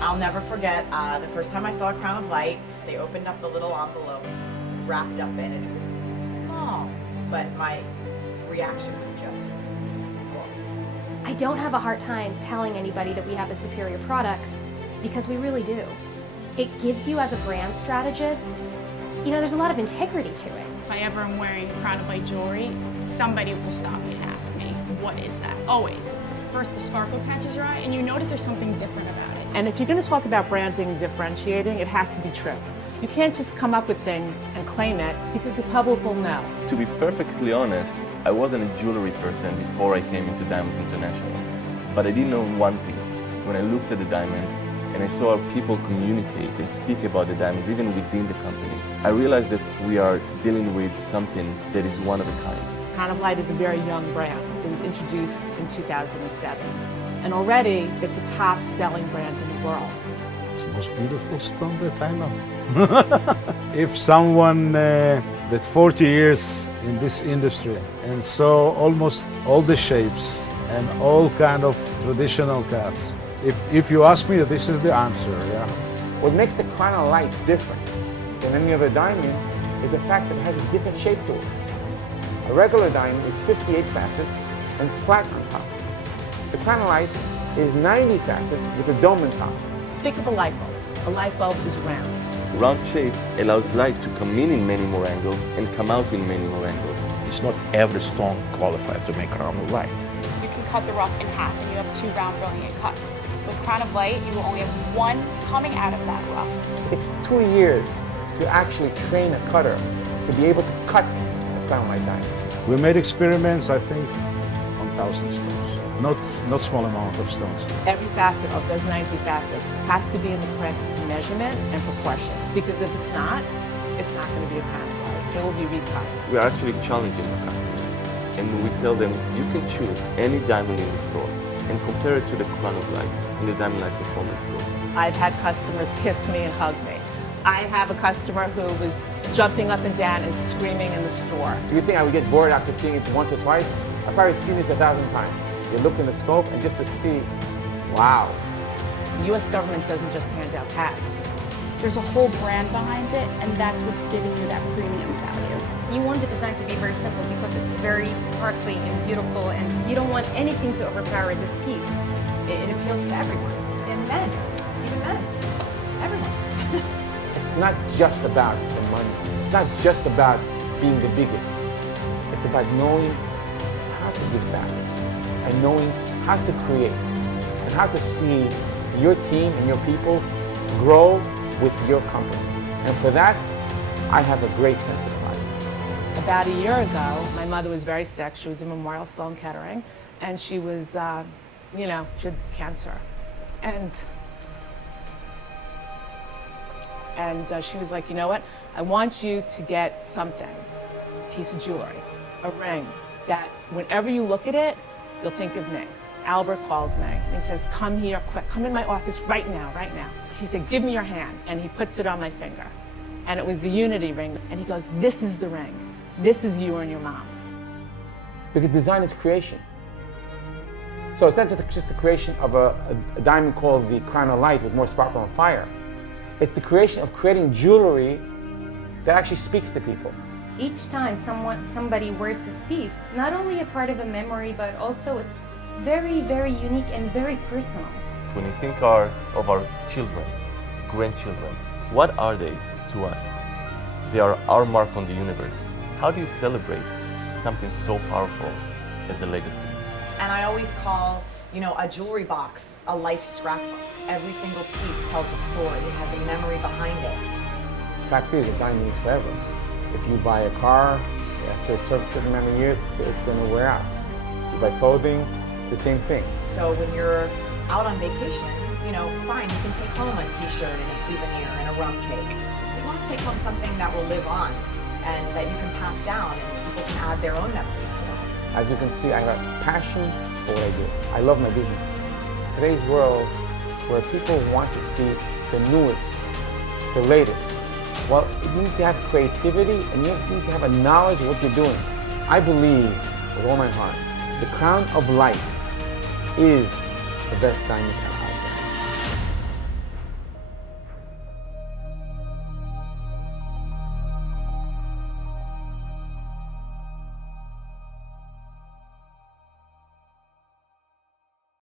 I'll never forget the first time I saw a crown of light. They opened up the little envelope. It was wrapped up in it. It was small, but my reaction was just, whoa. I don't have a hard time telling anybody that we have a superior product because we really do. It gives you, as a brand strategist, there's a lot of integrity to it. If I ever am wearing crown of light jewelry, somebody will stop me and ask me, what is that? Always. First, the sparkle catches your eye, and you notice there's something different about it. And if you're going to talk about branding and differentiating, it has to be true. You can't just come up with things and claim it because the public will know. To be perfectly honest, I wasn't a jewelry person before I came into Diamonds International. But I did know one thing. When I looked at the diamond and I saw how people communicate and speak about the diamonds, even within the company, I realized that we are dealing with something that is one of a kind. Crown of Light is a very young brand. It was introduced in 2007. And already it's a top-selling brand in the world. It's the most beautiful stone that I know. If someone that 40 years in this industry and saw almost all the shapes and all kind of traditional cuts, if you ask me, this is the answer, yeah. What makes the crown of light different than any other diamond is the fact that it has a different shape to it. A regular diamond is 58 facets and flat on top. The crown of light is 90 facets with a dome on top. Think of a light bulb. A light bulb is round. Round shapes allows light to come in many more angles and come out in many more angles. It's not every stone qualified to make crown of light. You can cut the rough in half and you have 2 round brilliant cuts. With crown of light, you will only have 1 coming out of that rough. It takes 2 years to actually train a cutter to be able to cut a crown of light diamond. We made experiments, I think, on 1,000 stones, not small amount of stones. Every facet of those 90 facets has to be in the correct measurement and proportion. Because if it's not going to be a crown of light. It will be recut. We are actually challenging our customers. And we tell them, you can choose any diamond in the store and compare it to the crown of light in the Diamond Light Performance store. I've had customers kiss me and hug me. I have a customer who was jumping up and down and screaming in the store. Do you think I would get bored after seeing it once or twice? I've probably seen this 1,000 times. You look in the scope and just to see, wow. The U.S. government doesn't just hand out patents. There's a whole brand behind it, and that's what's giving you that premium value. You want the design to be very simple because it's very sparkly and beautiful, and you don't want anything to overpower this piece. It appeals to everyone, and men, even men, everyone. It's not just about the money. It's not just about being the biggest. It's about knowing how to give back and knowing how to create and how to see your team and your people grow with your company. And for that, I have a great sense of pride. About a year ago, my mother was very sick. She was in Memorial Sloan Kettering, and she was, she had cancer. And she was like, you know what? I want you to get something, a piece of jewelry, a ring, that whenever you look at it, you'll think of me. Albert calls me. He says, come here quick. Come in my office right now, right now. He said, give me your hand. And he puts it on my finger. And it was the Unity ring. And he goes, this is the ring. This is you and your mom. Because design is creation. So it's not just the creation of a diamond called the Crown of Light with more sparkle and fire. It's the creation of creating jewelry that actually speaks to people. Each time somebody wears this piece, not only a part of a memory, but also it's very, very unique and very personal. When you think of our children, grandchildren, what are they to us? They are our mark on the universe. How do you celebrate something so powerful as a legacy? And I always call, a jewelry box a life scrapbook. Every single piece tells a story. It has a memory behind it. The fact is, a diamond is forever. If you buy a car, after a certain amount of years, it's going to wear out. You buy clothing, the same thing. So when you're out on vacation, fine, you can take home a t-shirt and a souvenir and a rum cake. You want to take home something that will live on and that you can pass down and people can add their own memories to it. As you can see, I have a passion for what I do. I love my business. Today's world, where people want to see the newest, the latest, well, you need to have creativity and you need to have a knowledge of what you're doing. I believe with all my heart, the Crown of Light is the best diamond.